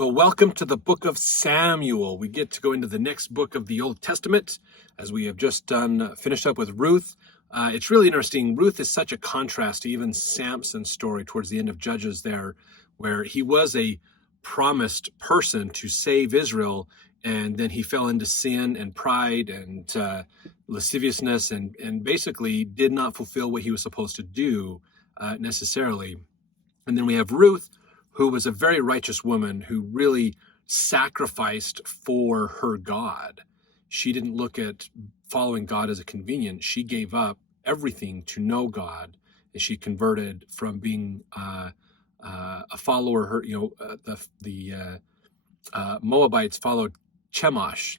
Well, welcome to the book of Samuel. We get to go into the next book of the Old Testament, as we have just finished up with Ruth. It's really interesting. Ruth is such a contrast to even Samson's story towards the end of Judges there, where he was a promised person to save Israel, and then he fell into sin and pride and lasciviousness and basically did not fulfill what he was supposed to do necessarily. And then we have Ruth, who was a very righteous woman who really sacrificed for her God. She didn't look at following God as a convenience. She gave up everything to know God, and she converted from being a follower. The Moabites followed Chemosh,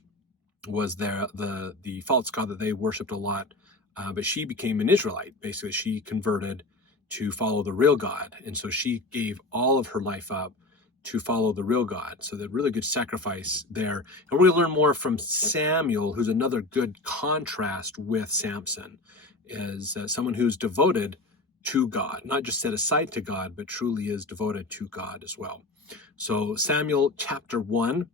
was the false god that they worshipped a lot, but she became an Israelite. Basically, she converted to follow the real God. And so she gave all of her life up to follow the real God. So the really good sacrifice there. And we're going to learn more from Samuel, who's another good contrast with Samson, is someone who's devoted to God, not just set aside to God, but truly is devoted to God as well. So Samuel chapter 1,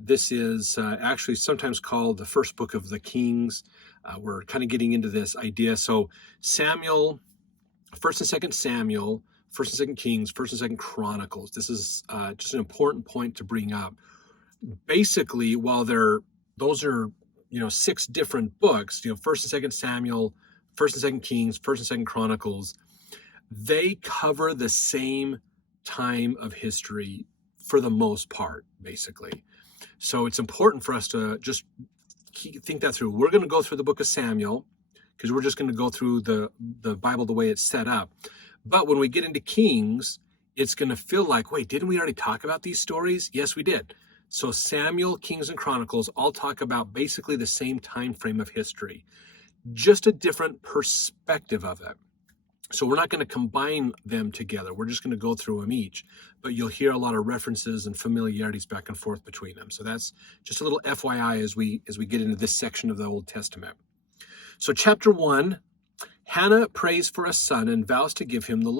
this is actually sometimes called the first book of the Kings. We're kind of getting into this idea. So Samuel, 1st and 2nd Samuel, 1st and 2nd Kings, 1st and 2nd Chronicles. This is just an important point to bring up. Basically, while those are 6 different books, 1st and 2nd Samuel, 1st and 2nd Kings, 1st and 2nd Chronicles, they cover the same time of history for the most part, basically. So it's important for us to just think that through. We're going to go through the book of Samuel, because we're just going to go through the Bible the way it's set up. But when we get into Kings, it's going to feel like, wait, didn't we already talk about these stories? Yes, we did. So Samuel, Kings, and Chronicles all talk about basically the same time frame of history, just a different perspective of it. So we're not going to combine them together. We're just going to go through them each. But you'll hear a lot of references and familiarities back and forth between them. So that's just a little FYI as we get into this section of the Old Testament. So chapter 1, Hannah prays for a son and vows to give him to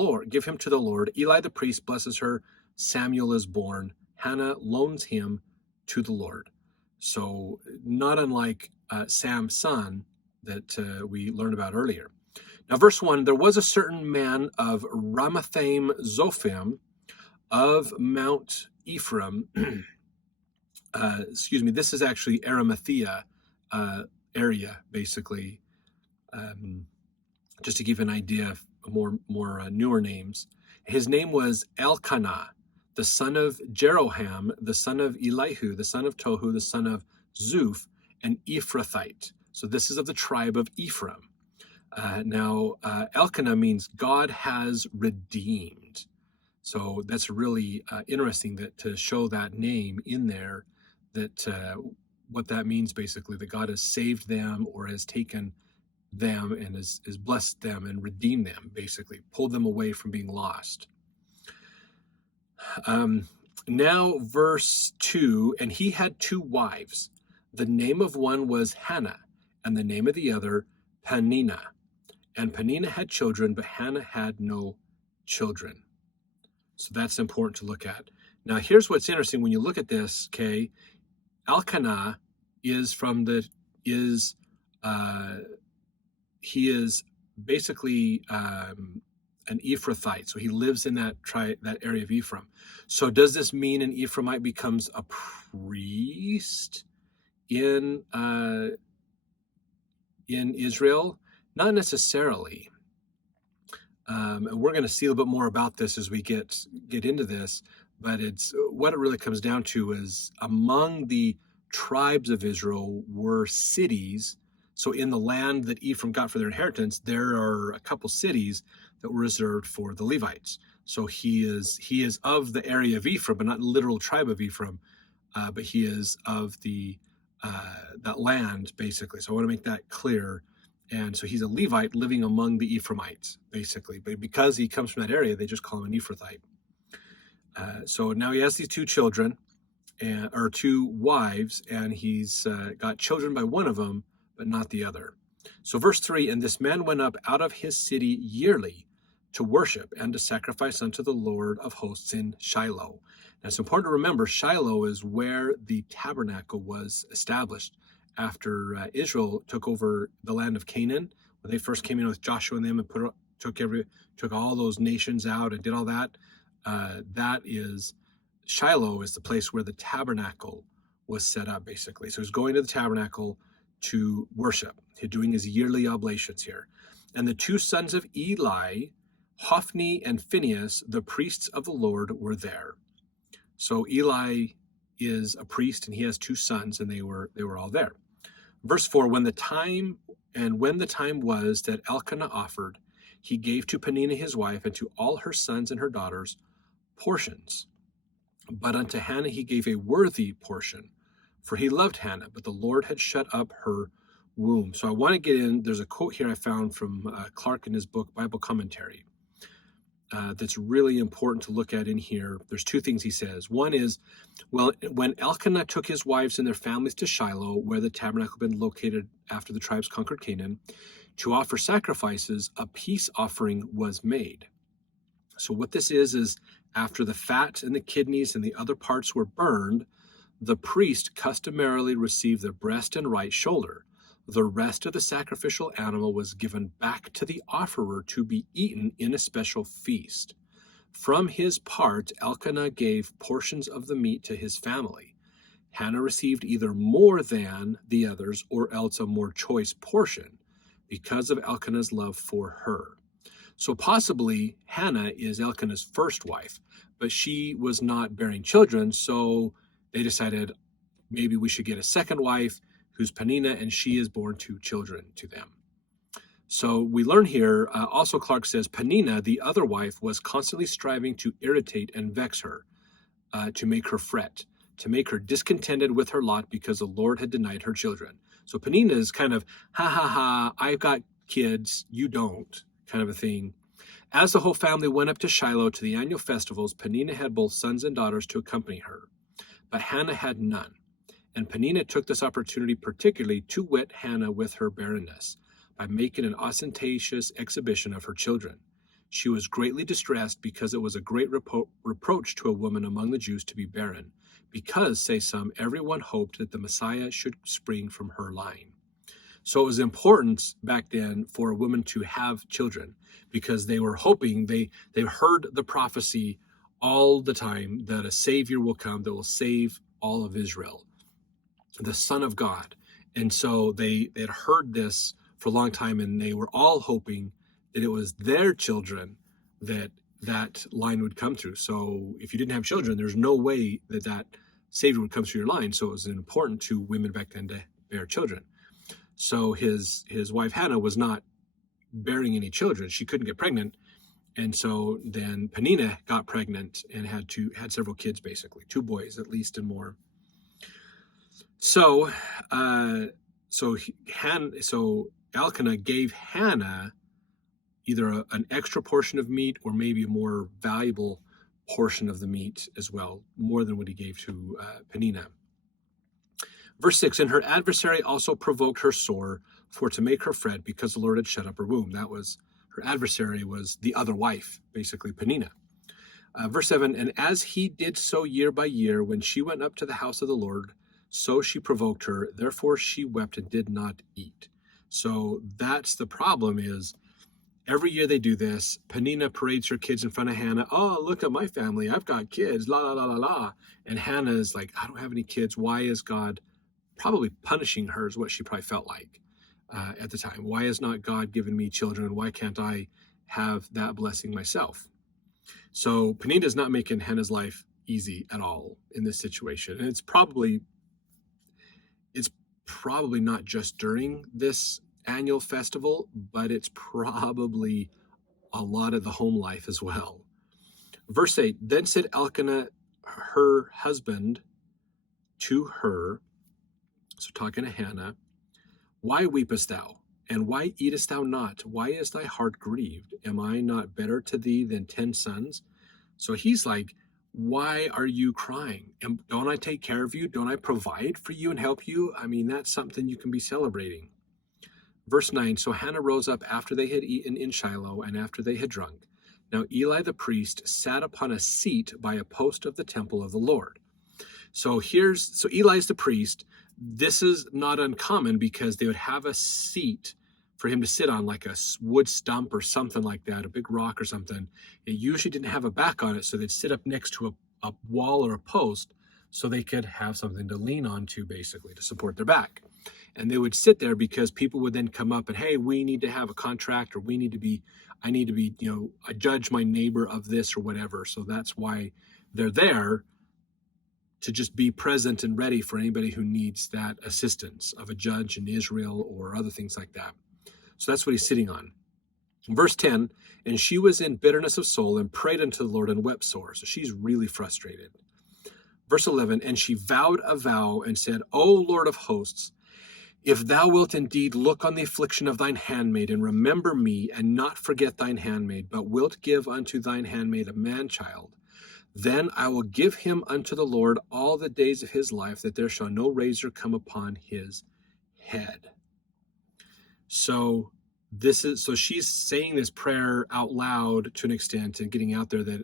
the Lord. Eli the priest blesses her. Samuel is born. Hannah loans him to the Lord. So not unlike Sam's son that we learned about earlier. Now verse 1, there was a certain man of Ramathaim Zophim of Mount Ephraim. This is actually Arimathea area, basically. Just to give an idea of more newer names. His name was Elkanah, the son of Jeroham, the son of Elihu, the son of Tohu, the son of Zuph, an Ephrathite. So this is of the tribe of Ephraim. Now, Elkanah means God has redeemed. So that's really interesting to show that name in there, that what that means basically, that God has saved them or has taken them and has blessed them and redeemed them, basically pulled them away from being lost. Now verse 2, and he had 2 wives. The name of one was Hannah, and the name of the other Peninnah. And Peninnah had children, but Hannah had no children. So that's important to look at. Now here's what's interesting when you look at this, okay? Elkanah he is basically an Ephrathite, so he lives in that area of Ephraim. So does this mean an Ephraimite becomes a priest in Israel? Not necessarily. And we're going to see a little bit more about this as we get into this. But it's what it really comes down to is among the tribes of Israel were cities. So in the land that Ephraim got for their inheritance, there are a couple cities that were reserved for the Levites. So he is of the area of Ephraim, but not literal tribe of Ephraim, but he is of that land, basically. So I want to make that clear. And so he's a Levite living among the Ephraimites, basically. But because he comes from that area, they just call him an Ephrathite. So now he has these 2 children, or 2 wives, and he's got children by one of them, but not the other. So verse 3, and this man went up out of his city yearly to worship and to sacrifice unto the Lord of hosts in Shiloh. Now, it's important to remember Shiloh is where the tabernacle was established after Israel took over the land of Canaan. When they first came in with Joshua and them and took all those nations out and did all that, Shiloh is the place where the tabernacle was set up, basically. So he's going to the tabernacle to worship. He's doing his yearly oblations here. And the two sons of Eli, Hophni and Phinehas, the priests of the Lord, were there. So Eli is a priest, and he has two sons, and they were all there. Verse 4, when the time was that Elkanah offered, he gave to Peninnah his wife and to all her sons and her daughters portions. But unto Hannah he gave a worthy portion, for he loved Hannah, but the Lord had shut up her womb. So I want to get in. There's a quote here I found from Clarke in his book, Bible Commentary, that's really important to look at in here. There's two things he says. One is, well, when Elkanah took his wives and their families to Shiloh, where the tabernacle had been located after the tribes conquered Canaan, to offer sacrifices, a peace offering was made. So what this is after the fat and the kidneys and the other parts were burned, the priest customarily received the breast and right shoulder. The rest of the sacrificial animal was given back to the offerer to be eaten in a special feast. From his part, Elkanah gave portions of the meat to his family. Hannah received either more than the others or else a more choice portion because of Elkanah's love for her. So possibly Hannah is Elkanah's first wife, but she was not bearing children, so they decided maybe we should get a second wife who's Peninnah, and she is born two children to them. So we learn here, also Clarke says, Peninnah, the other wife, was constantly striving to irritate and vex her, to make her fret, to make her discontented with her lot because the Lord had denied her children. So Peninnah is kind of, ha ha ha, I've got kids, you don't, kind of a thing. As the whole family went up to Shiloh to the annual festivals, Peninnah had both sons and daughters to accompany her, but Hannah had none. And Peninnah took this opportunity particularly to whet Hannah with her barrenness by making an ostentatious exhibition of her children. She was greatly distressed because it was a great reproach to a woman among the Jews to be barren, because, say some, everyone hoped that the Messiah should spring from her line. So it was important back then for a woman to have children because they were hoping, they heard the prophecy all the time that a Savior will come that will save all of Israel, the Son of God. And so they had heard this for a long time, and they were all hoping that it was their children that line would come through. So if you didn't have children, there's no way that Savior would come through your line. So it was important to women back then to bear children. So his wife Hannah was not bearing any children. She couldn't get pregnant. And so then Peninnah got pregnant and had several kids, basically, 2 boys at least and more. So Elkanah gave Hannah either an extra portion of meat or maybe a more valuable portion of the meat as well, more than what he gave to Peninnah. Verse 6, and her adversary also provoked her sore for to make her fret because the Lord had shut up her womb. That was, her adversary was the other wife, basically Peninnah. Verse 7, and as he did so year by year, when she went up to the house of the Lord, so she provoked her, therefore she wept and did not eat. So that's the problem is, every year they do this. Peninnah parades her kids in front of Hannah. Oh, look at my family. I've got kids. La, la, la, la, la. And Hannah is like, I don't have any kids. Why is God probably punishing her is what she probably felt like at the time. Why has not God given me children? Why can't I have that blessing myself? So Peninnah is not making Hannah's life easy at all in this situation. And it's probably not just during this annual festival, but it's probably a lot of the home life as well. Verse 8, then said Elkanah, her husband, to her, so talking to Hannah, why weepest thou? And why eatest thou not? Why is thy heart grieved? Am I not better to thee than 10 sons? So he's like, why are you crying? And don't I take care of you? Don't I provide for you and help you? I mean, that's something you can be celebrating. Verse 9, so Hannah rose up after they had eaten in Shiloh and after they had drunk. Now Eli the priest sat upon a seat by a post of the temple of the Lord. So Eli is the priest. This is not uncommon because they would have a seat for him to sit on, like a wood stump or something like that, a big rock or something. It usually didn't have a back on it, so they'd sit up next to a wall or a post so they could have something to lean onto, basically, to support their back. And they would sit there because people would then come up and, hey, we need to have a contract, or I need to be, I judge my neighbor of this or whatever. So that's why they're there, to just be present and ready for anybody who needs that assistance of a judge in Israel or other things like that. So that's what he's sitting on. Verse 10, and she was in bitterness of soul and prayed unto the Lord and wept sore. So she's really frustrated. Verse 11, and she vowed a vow and said, O Lord of hosts, if thou wilt indeed look on the affliction of thine handmaid and remember me and not forget thine handmaid, but wilt give unto thine handmaid a man-child, then I will give him unto the Lord all the days of his life, that there shall no razor come upon his head. So she's saying this prayer out loud to an extent and getting out there that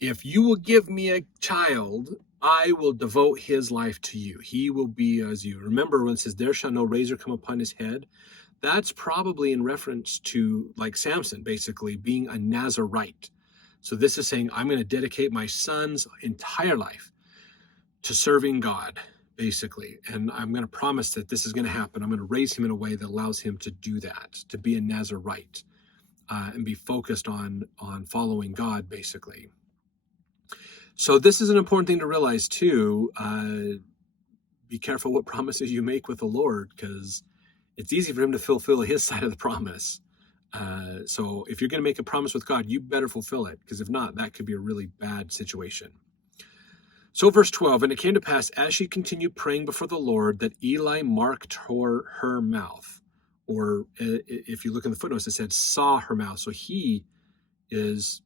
if you will give me a child, I will devote his life to you. He will be as you. Remember when it says, there shall no razor come upon his head? That's probably in reference to, like Samson, basically being a Nazarite. So this is saying, I'm going to dedicate my son's entire life to serving God, basically. And I'm going to promise that this is going to happen. I'm going to raise him in a way that allows him to do that, to be a Nazarite, and be focused on following God, basically. So this is an important thing to realize, too. Be careful what promises you make with the Lord, because it's easy for him to fulfill his side of the promise. So if you're going to make a promise with God, you better fulfill it, because if not, that could be a really bad situation. So verse 12, and it came to pass, as she continued praying before the Lord, that Eli marked her mouth. Or if you look in the footnotes, it said saw her mouth. So he is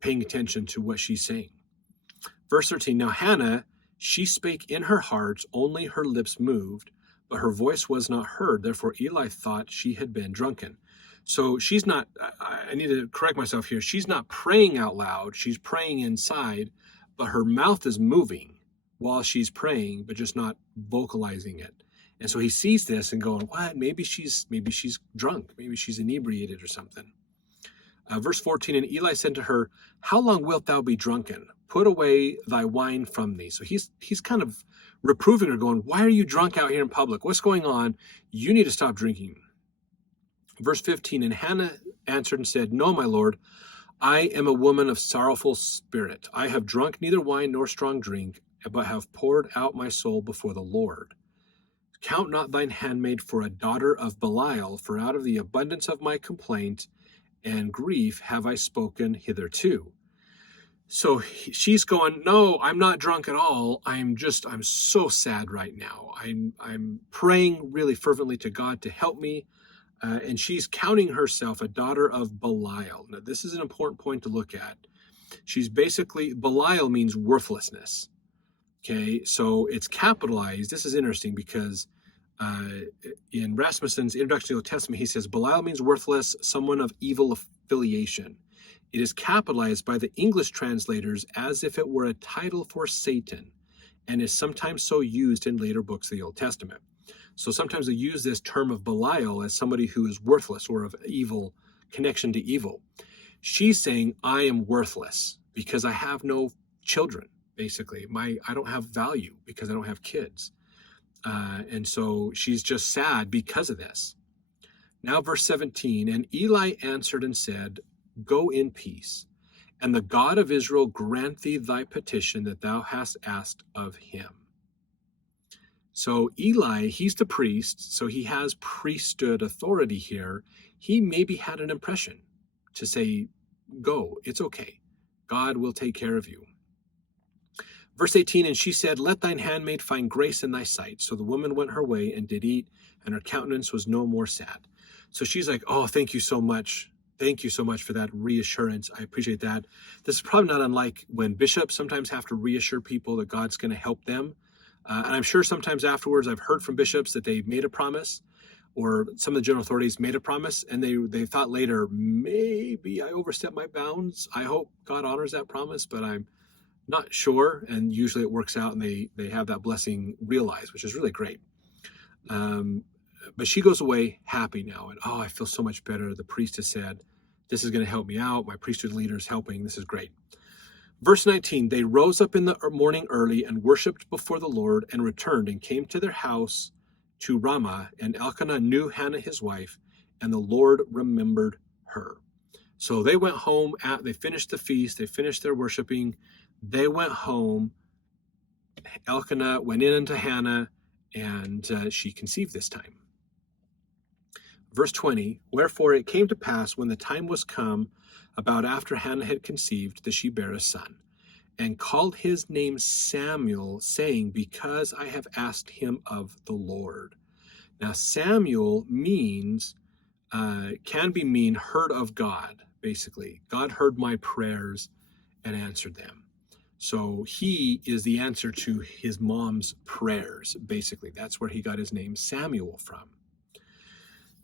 paying attention to what she's saying. Verse 13, now Hannah, she spake in her heart, only her lips moved, but her voice was not heard. Therefore Eli thought she had been drunken. So she's not, I need to correct myself here. She's not praying out loud. She's praying inside, but her mouth is moving while she's praying, but just not vocalizing it. And so he sees this and going, what? Maybe she's drunk. Maybe she's inebriated or something. Verse 14, and Eli said to her, how long wilt thou be drunken? Put away thy wine from thee. So he's kind of reproving her, going, why are you drunk out here in public? What's going on? You need to stop drinking. Verse 15, and Hannah answered and said, no, my lord, I am a woman of sorrowful spirit. I have drunk neither wine nor strong drink, but have poured out my soul before the Lord. Count not thine handmaid for a daughter of Belial, for out of the abundance of my complaint and grief have I spoken hitherto. So she's going, no, I'm not drunk at all. I'm so sad right now. I'm praying really fervently to God to help me. And she's counting herself a daughter of Belial. Now, this is an important point to look at. She's basically, Belial means worthlessness. Okay, so it's capitalized. This is interesting because in Rasmussen's Introduction to the Old Testament, he says, Belial means worthless, someone of evil affiliation. It is capitalized by the English translators as if it were a title for Satan, and is sometimes so used in later books of the Old Testament. So sometimes they use this term of Belial as somebody who is worthless or of evil, connection to evil. She's saying, I am worthless because I have no children, basically. I don't have value because I don't have kids. And so she's just sad because of this. Now verse 17, and Eli answered and said, go in peace, and the God of Israel grant thee thy petition that thou hast asked of him. So Eli, he's the priest, so he has priesthood authority here. He maybe had an impression to say, go, it's okay. God will take care of you. Verse 18, and she said, let thine handmaid find grace in thy sight. So the woman went her way and did eat, and her countenance was no more sad. So she's like, oh, thank you so much. Thank you so much for that reassurance. I appreciate that. This is probably not unlike when bishops sometimes have to reassure people that God's going to help them. And I'm sure sometimes afterwards I've heard from bishops that they made a promise, or some of the general authorities made a promise, and they thought later, maybe I overstepped my bounds. I hope God honors that promise, but I'm not sure. And usually it works out, and they have that blessing realized, which is really great. But she goes away happy now, and I feel so much better. The priest has said, this is going to help me out. My priesthood leader is helping. This is great. Verse 19, they rose up in the morning early and worshipped before the Lord and returned and came to their house to Ramah, and Elkanah knew Hannah his wife, and the Lord remembered her. So they went home, they finished the feast, they finished their worshiping, they went home. Elkanah went in unto Hannah, and she conceived this time. Verse 20, wherefore it came to pass when the time was come, about after Hannah had conceived, that she bare a son, and called his name Samuel, saying, because I have asked him of the Lord. Now Samuel means, can mean heard of God, basically. God heard my prayers and answered them. So he is the answer to his mom's prayers, basically. That's where he got his name Samuel from.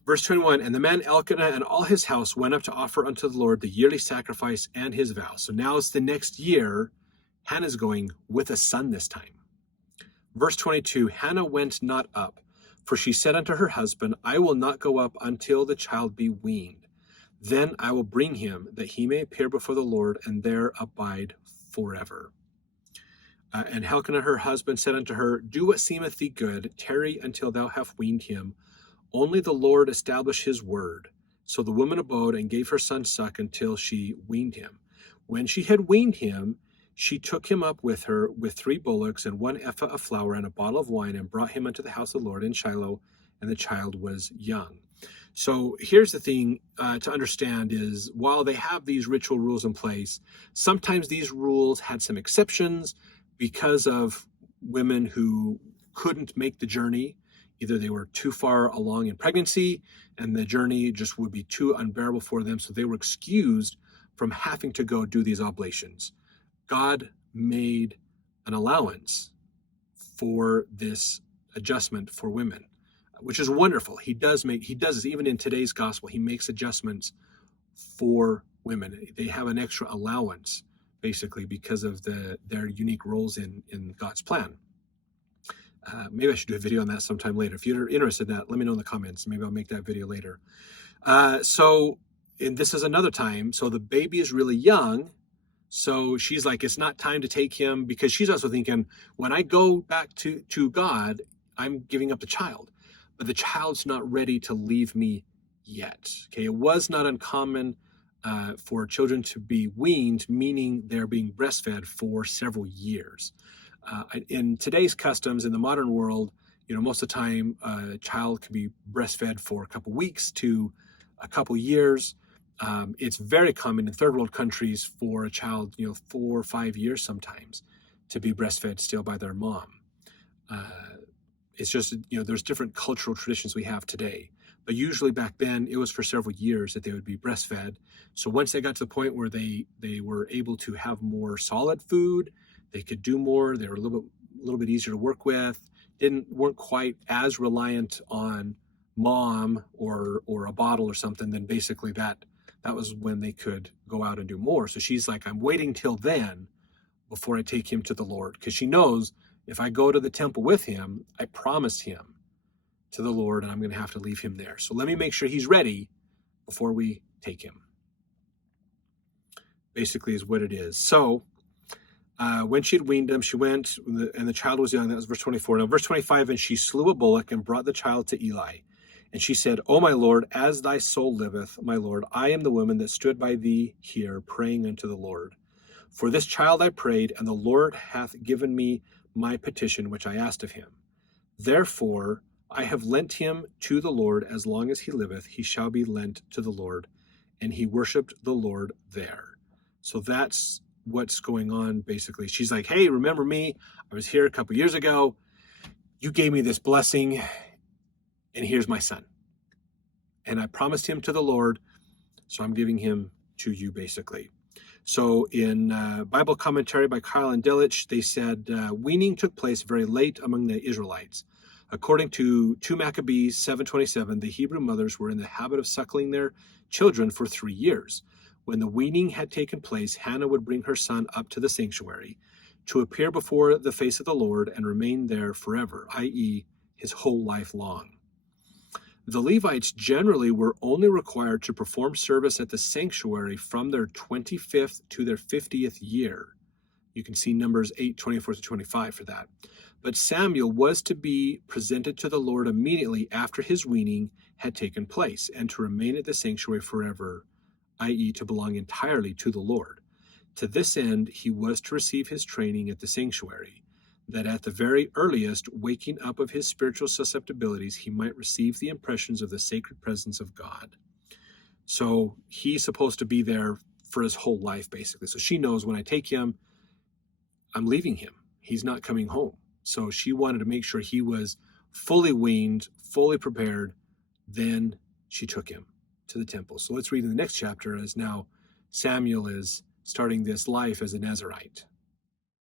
Verse 21, and the man Elkanah and all his house went up to offer unto the Lord the yearly sacrifice and his vow. So now it's the next year. Hannah's going with a son this time. Verse 22, Hannah went not up, for she said unto her husband, I will not go up until the child be weaned. Then I will bring him, that he may appear before the Lord, and there abide forever. And Elkanah her husband said unto her, do what seemeth thee good, tarry until thou have weaned him. Only the Lord established his word. So the woman abode and gave her son suck until she weaned him. When she had weaned him, she took him up with her with 3 bullocks and 1 ephah of flour and a bottle of wine, and brought him unto the house of the Lord in Shiloh, and the child was young. So here's the thing to understand is, while they have these ritual rules in place, sometimes these rules had some exceptions because of women who couldn't make the journey. Either they were too far along in pregnancy and the journey just would be too unbearable for them, so they were excused from having to go do these oblations. God made an allowance for this adjustment for women, which is wonderful. He does this even in today's gospel. He makes adjustments for women. They have an extra allowance, basically, because of their unique roles in God's plan. Maybe I should do a video on that sometime later. If you're interested in that, let me know in the comments. Maybe I'll make that video later. And this is another time. So the baby is really young. So she's like, it's not time to take him, because she's also thinking, when I go back to God, I'm giving up the child. But the child's not ready to leave me yet. Okay, it was not uncommon for children to be weaned, meaning they're being breastfed for several years. In today's customs, in the modern world, most of the time a child can be breastfed for a couple weeks to a couple years. It's very common in third world countries for a child, 4 or 5 years sometimes, to be breastfed still by their mom. It's just, there's different cultural traditions we have today. But usually back then, it was for several years that they would be breastfed. So once they got to the point where they were able to have more solid food, they could do more. They were a little bit easier to work with. Weren't quite as reliant on mom or a bottle or something. Then basically that was when they could go out and do more. So she's like, I'm waiting till then before I take him to the Lord, because she knows if I go to the temple with him, I promised him to the Lord, and I'm going to have to leave him there. So let me make sure he's ready before we take him. Basically is what it is. So when she had weaned him, she went, and the child was young. That was verse 24. Now verse 25, and she slew a bullock and brought the child to Eli. And she said, O my Lord, as thy soul liveth, my Lord, I am the woman that stood by thee here, praying unto the Lord. For this child I prayed, and the Lord hath given me my petition, which I asked of him. Therefore I have lent him to the Lord. As long as he liveth, he shall be lent to the Lord. And he worshipped the Lord there. So that's what's going on, basically. She's like, hey, remember me? I was here a couple years ago. You gave me this blessing, and here's my son. And I promised him to the Lord, so I'm giving him to you, basically. So in Bible commentary by Kyle and Delitzsch, they said, weaning took place very late among the Israelites. According to 2 Maccabees 7:27, the Hebrew mothers were in the habit of suckling their children for 3 years. When the weaning had taken place, Hannah would bring her son up to the sanctuary to appear before the face of the Lord and remain there forever, i.e., his whole life long. The Levites generally were only required to perform service at the sanctuary from their 25th to their 50th year. You can see Numbers 8:24-25 for that. But Samuel was to be presented to the Lord immediately after his weaning had taken place, and to remain at the sanctuary forever, i.e., to belong entirely to the Lord. To this end, he was to receive his training at the sanctuary, that at the very earliest waking up of his spiritual susceptibilities, he might receive the impressions of the sacred presence of God. So he's supposed to be there for his whole life, basically. So she knows, when I take him, I'm leaving him. He's not coming home. So she wanted to make sure he was fully weaned, fully prepared. Then she took him to the temple. So let's read in the next chapter, as now Samuel is starting this life as a Nazirite.